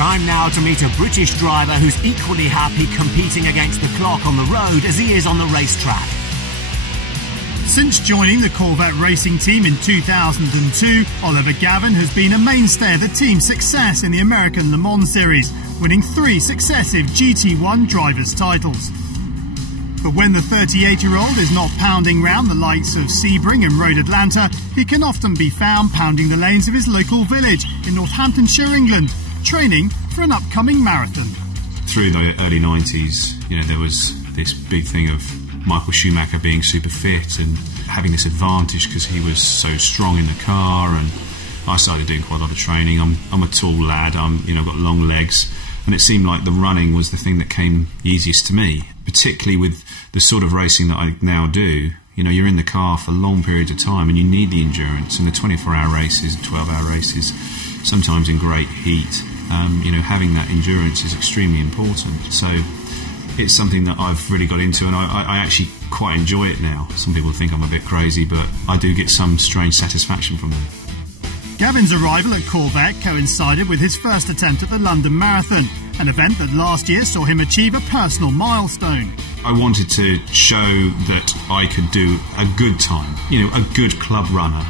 Time now to meet a British driver who's equally happy competing against the clock on the road as he is on the racetrack. Since joining the Corvette Racing team in 2002, Oliver Gavin has been a mainstay of the team's success in the American Le Mans Series, winning 3 successive GT1 drivers' titles. But when the 38-year-old is not pounding round the likes of Sebring and Road Atlanta, he can often be found pounding the lanes of his local village in Northamptonshire, England, training for an upcoming marathon. Through the early 90s, there was this big thing of Michael Schumacher being super fit and having this advantage because he was so strong in the car, and I started doing quite a lot of training. I'm a tall lad, I've got long legs, and it seemed like the running was the thing that came easiest to me, particularly with the sort of racing that I now do. You're in the car for long periods of time and you need the endurance, and the 24-hour races, 12-hour races, sometimes in great heat, having that endurance is extremely important. So it's something that I've really got into, and I actually quite enjoy it now. Some people think I'm a bit crazy, but I do get some strange satisfaction from them. Gavin's arrival at Corvette coincided with his first attempt at the London Marathon, an event that last year saw him achieve a personal milestone. I wanted to show that I could do a good time, a good club runner.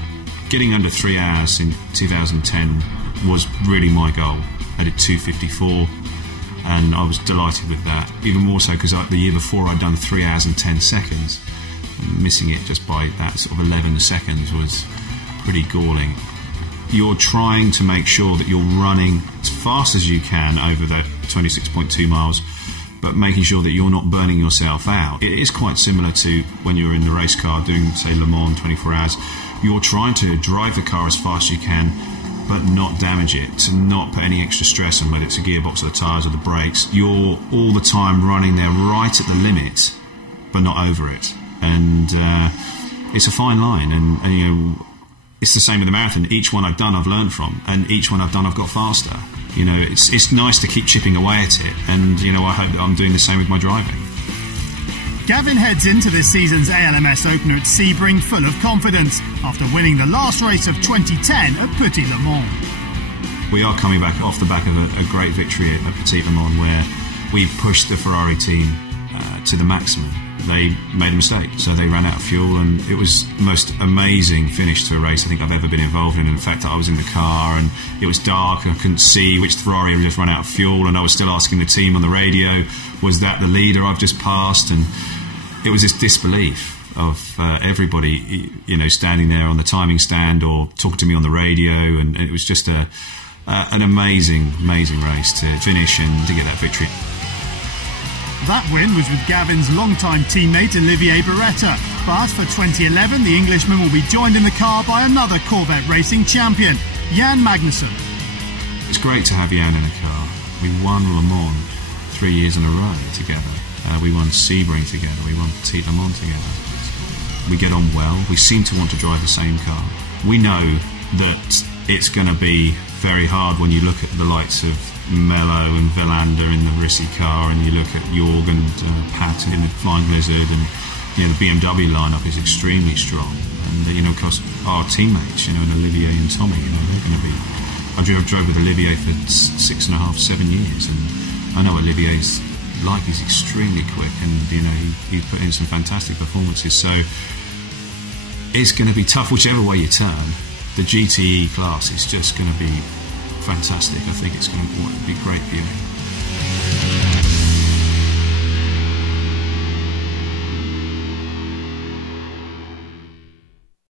Getting under 3 hours in 2010 was really my goal. I did 2:54. And I was delighted with that, even more so because the year before I'd done 3 hours and 10 seconds. Missing it just by that sort of 11 seconds was pretty galling. You're trying to make sure that you're running as fast as you can over that 26.2 miles, but making sure that you're not burning yourself out. It is quite similar to when you're in the race car doing, say, Le Mans 24 hours. You're trying to drive the car as fast as you can, but not damage it, to not put any extra stress on whether it's a gearbox or the tyres or the brakes. You're all the time running there right at the limit, but not over it. And it's a fine line, and it's the same with the marathon. Each one I've done I've learned from, and each one I've done I've got faster. It's nice to keep chipping away at it, and I hope that I'm doing the same with my driving. Gavin heads into this season's ALMS opener at Sebring full of confidence after winning the last race of 2010 at Petit Le Mans. We are coming back off the back of a great victory at Petit Le Mans, where we pushed the Ferrari team to the maximum. They made a mistake, so they ran out of fuel, and it was the most amazing finish to a race I think I've ever been involved in. In fact, I was in the car and it was dark, I couldn't see which Ferrari had just run out of fuel, and I was still asking the team on the radio, was that the leader I've just passed? And it was this disbelief of everybody, standing there on the timing stand or talking to me on the radio, and it was just an amazing race to finish and to get that victory. That win was with Gavin's longtime teammate Olivier Beretta, but for 2011 the Englishman will be joined in the car by another Corvette Racing champion, Jan Magnussen. It's great to have Jan in the car. We won Le Mans 3 years in a row together. We won Sebring together, we won Petit Le Mans together. We get on well, we seem to want to drive the same car. We know that it's going to be very hard when you look at the likes of Mello and Villander in the Rissy car, and you look at Jorg and Pat in the Flying Blizzard, and the BMW lineup is extremely strong. And of course our teammates, and Olivier and Tommy, they're going to be. I drove with Olivier for 6.5, 7 years, and I know Olivier's he's extremely quick, and he put in some fantastic performances. So it's going to be tough whichever way you turn. The GTE class is just going to be fantastic. I think it's going to be great viewing.